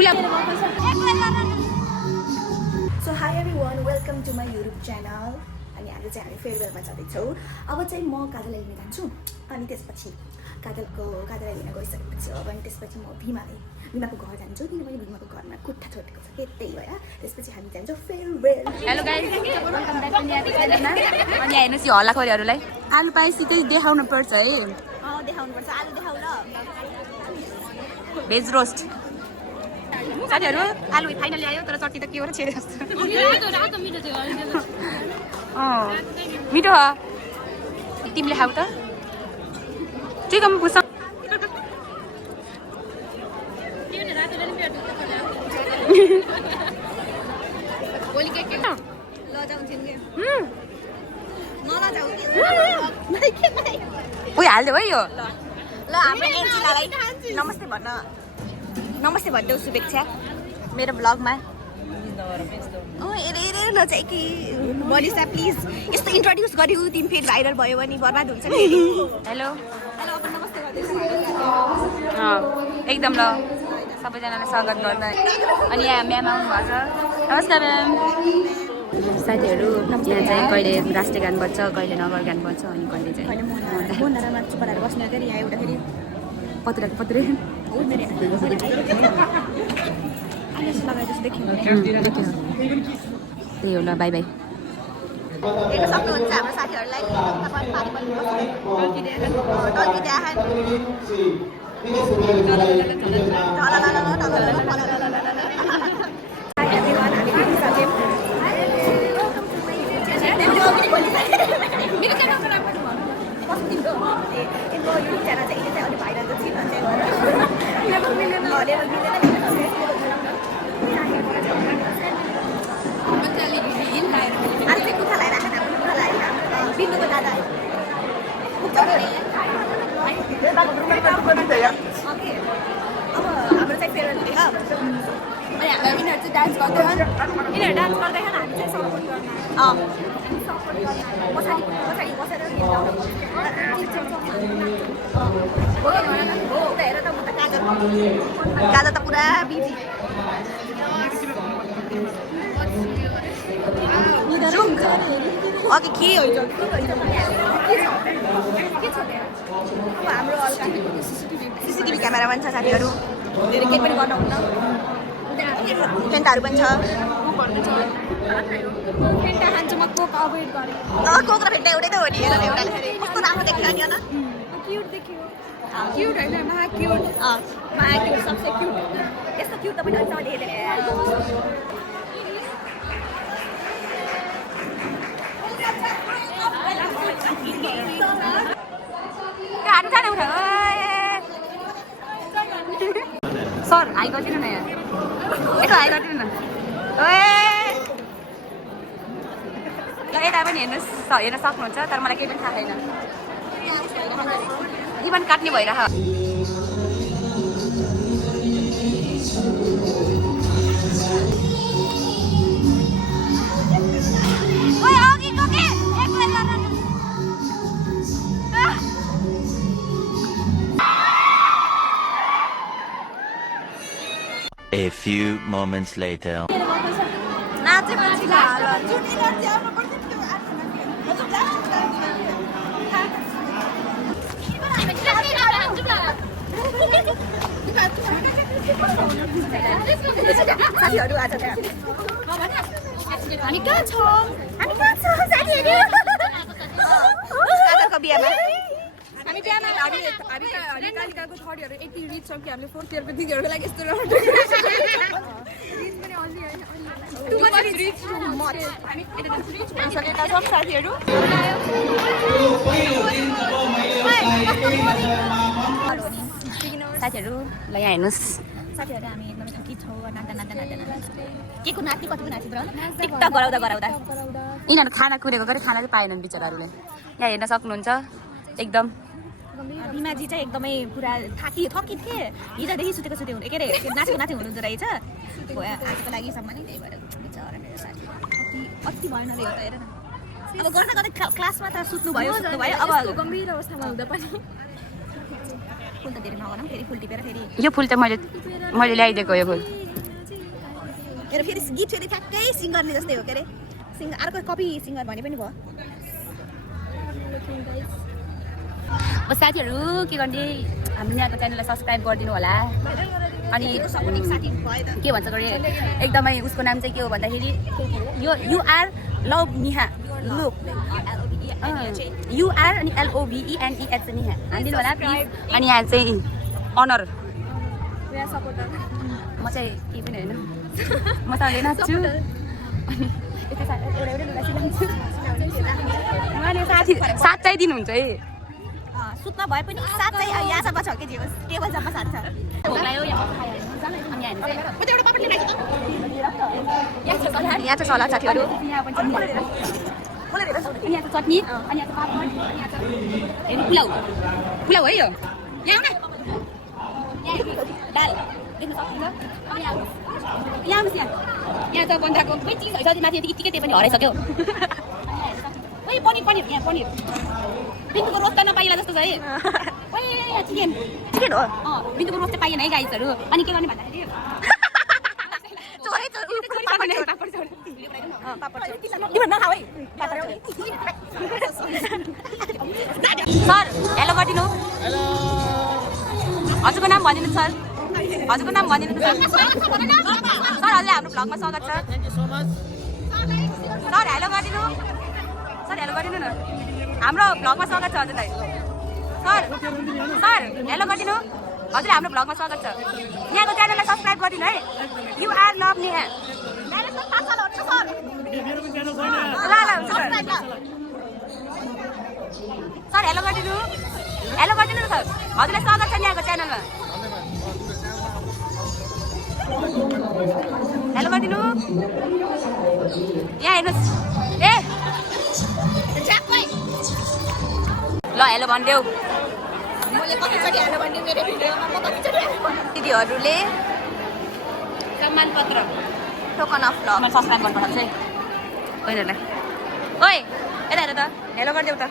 So hi everyone, welcome to my YouTube channel. अनि आज चाहिँ हामी फेयरवेलमा जाँदैछौँ। अब चाहिँ म काजललाई लिन जान्छु अनि त्यसपछि काजललाई लिन गइसकेपछि अब अनि त्यसपछि म भीमाको घर जान्छु किनभने भीमाको घरमा खुट्टा छोटेको छ के त्यही भएर त्यसपछि हामी जान्छौँ farewell. Hello guys, welcome back to न्याटी च्यानलमा। अनि हेर्नुस् यो हल्लाखोरीहरूलाई आलु पाएपछि चाहिँ देखाउनु पर्छ है। देखाउनु पर्छ, आलु देखाउ ल। भेज रोस्ट साथीहरू, आलु फाइनली आयो तर चट्नी त के हो र छेडे जस्तो। मिठो हो, तिमीले खाऊ त ठिकम पुछ। उयो हालिदेऊ है यो। ल हाम्रो एन्जिलालाई नमस्ते भन्न, नमस्ते भनिदेऊ शुभेच्छा मेरो ब्लगमा। हेरेर नचाहि कि मनिषा प्लिज यस्तो इन्ट्रोड्युस गरिदिऊ, तिमी फेरि भाइरल भयो भने बर्बाद हुन्छ नि। हेलो हेलो अब नमस्ते गर्दैछु। एकदम ल सबैजनालाई स्वागत गर्न। अनि यहाँ म्याम आउनुभएको छ। नमस्कार म्याम। साथीहरू यहाँ चाहिँ कहिले राष्ट्रिय गान बज्छ, कहिले नगर गान बज्छ, अनि कहिले चाहिँ मोहनदामा चुप पढाएर बस्ने गरी यहाँ एउटाखेरि पत्रे त्यही हो ल, बाई बाई। हेर्न सक्नुहुन्छ हाम्रो साथीहरूलाई डान्स गर्दैछन्, यिनीहरू डान्स गर्दैछन्, हामी चाहिँ सपोर्ट गर्न पछाडि बसेर हेर त म त काजल त पुरा बिजी। अघि के हो हाम्रो सिसिटिभी क्यामेरा पनि छ साथीहरू, धेरै केही पनि गर्न हुन्न। फेन्टाहरू पनि छ। फेन्टा खान्छु म, कोक अभोइड गरेँ। कोक र फेन्टा एउटै त हो नि। हेर एउटाले फेरि कस्तो राम्रो देखियो नि होइन? क्युट देखियो। क्युट होइन, महा क्युट। महा क्युट, सबसे क्युट। यस्तो क्युट त पनि अहिलेसम्म देखेको सर हाई गरिदिनु न यहाँ, यसो हाई गरिदिनु न। ल यता पनि हेर्नुहोस्, हेर्न सक्नुहुन्छ तर मलाई केही पनि थाहा छैन। इभन काट्ने भइरहेको। A few moments later. साथीहरू आज हामी कहाँ छौँ साथीहरू? काजलको बिहामा हामी कालिकाको थर्ड इयर यति रिच छौँ कि हामीले फोर्थ इयरको दिदीहरूको लागि यस्तो सकेका छौँ साथीहरू। साथीहरू ल यहाँ हेर्नुहोस्, साथीहरू हामी एकदमै थकी छौँ। नाच्दा के को नाच्ने कतिको नाच्नु र टिकटक गराउँदा यिनीहरू खाना कुरेको गरी खाना चाहिँ पाएनन् बिचराहरूले। यहाँ हेर्न सक्नुहुन्छ एकदम भीमाजी चाहिँ एकदमै पुरा थकी थिए। हिजोदेखि सुतेको के अरे नाच्ने हुनुहुन्छ रहेछ। आजको लागि सम्म नै त्यही भएर बिचरा मेरो साथी अति भएन रे। हेर न अब गर्दा गर्दै क्लासमा त सुत्नु भयो अब गम्भीर अवस्थामा हुँदा पनि फुल त धेरै नगरौँ फेरि फुल टिपेर फेरि यो फुल त मैले ल्याइदिएको यो फुल मेरो फेरि गीत फेरि ठ्याक्कै सिङ्गरले जस्तै हो के अरे अर्को कपी सिङ्गर भने पनि भयो अब साथीहरू के गर्ने हाम्रो यहाँको च्यानललाई सब्सक्राइब गरिदिनु होला अनि के भन्छ गरे एकदमै उसको नाम चाहिँ के हो भन्दाखेरि यो युआर लभ निहा लुक युआर अनि LOVENEH निहा हानिदिनु होला प्लिज अनि यहाँ चाहिँ अनर म चाहिँ केही पनि होइन म सँगै नाच्छु अनि उहाँले साथ चाहिँ दिनुहुन्छ है सुत्न भए पनि साथ चाहिँ यहाँसम्म छ के जे होस् टेबलसम्म साथ छ यहाँ छ सलाद साथीहरू यहाँ छ चटनी अनि यहाँ छ पापड अनि यहाँ छ हेर्नु पुलाउ पुलाउ है यो यहाँ आउन दाल देख्न सक्नुहुन्छ यहाँ आउनुहोस् यहाँ छ बन्दाको खोइ चिज है माथि यतिकै त्यही पनि हराइसक्यो खोइ पनिर पनिर यहाँ पनिर बिन्दुको रोज त नपाइला जस्तो छ है चिकन चिकन हो बिन्दुको रोज चाहिँ पाइएन है गाइसहरू अनि के गर्ने भन्दाखेरि सर हेलो गरिदिनु हजुरको नाम भनिदिनु सर हजुरको नाम भनिदिनु सर हजुरले हाम्रो भ्लगमा स्वागत छ सर हेलो गरिदिनु न हाम्रो भ्लगमा स्वागत छ हजुरलाई सर हेलो गरिदिनु हजुर हाम्रो भ्लगमा स्वागत छ यहाँको च्यानललाई सब्सक्राइब गरिदिनु है you're love Neha sir hello गरिदिनु न सर हजुरलाई स्वागत छ यहाँको च्यानलमा हेलो गरिदिनु यहाँ हेर्नुहोस् ए ल हेलो भनिदेऊ दिदीहरूले सम्मान पत्र टोकन अफ लभ सब्सक्राइब गर्नुपर्छ है बहिनीहरूलाई ओइ यता हेर त हेलो गरिदेऊ त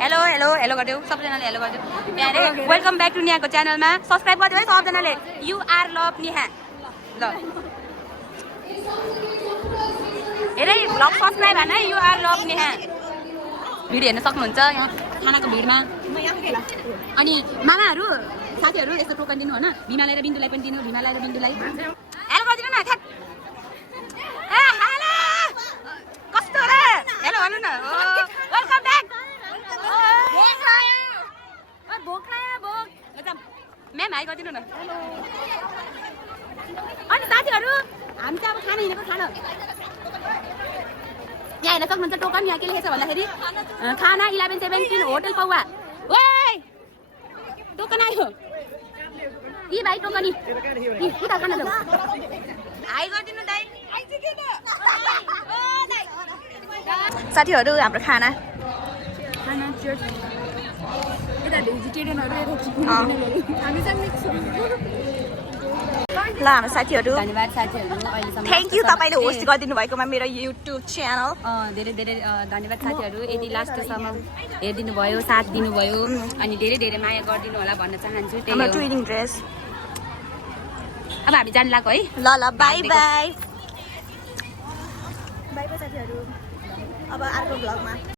हेलो गरिदेऊ सबैजनाले हेलो गरिदेऊ यहाँ वेलकम ब्याक टु निहाको च्यानलमा सब्सक्राइब गरिदेऊ है सबैजनाले युआर लभ निहा ल हेर है भ्लग सब्सक्राइब हान है युआर लभ निहा भिडियो हेर्न सक्नुहुन्छ यहाँ खानाको भिडमा अनि मामाहरू साथीहरू यस्तो टोकन दिनु होइन भिमालाई र बिन्दुलाई पनि दिनु भिमालाई र बिन्दुलाई हेलो गरिदिनु न कस्तो होला हेलो भन्नु न वेलकम ब्याक म्याम हाई गरिदिनु न अनि साथीहरू हामी चाहिँ अब खाना हिँडेको खाना यहाँ हेर्न सक्नुहुन्छ टोकन यहाँ के लेखेको छ भन्दाखेरि खाना 1117 होटल पौवा ओइ टोकन आयो यी भाइ टोकन उता खाना जाऊ हाई गरिदिनु दाइ साथीहरू हाम्रो खाना ल हाम्रो साथीहरू धन्यवाद साथीहरू अहिलेसम्म थ्याङ्क यू तपाईँले होस्ट गरिदिनु भएकोमा मेरो युट्युब च्यानल धेरै धेरै धन्यवाद साथीहरू यदि लास्टसम्म हेरिदिनु भयो साथ दिनुभयो अनि धेरै धेरै माया गरिदिनु होला भन्न चाहन्छु त्यही हो ट्विनिङ ड्रेस अब हामी जान लाग्यो है ल बाई बाई साथीहरू अब अर्को भ्लगमा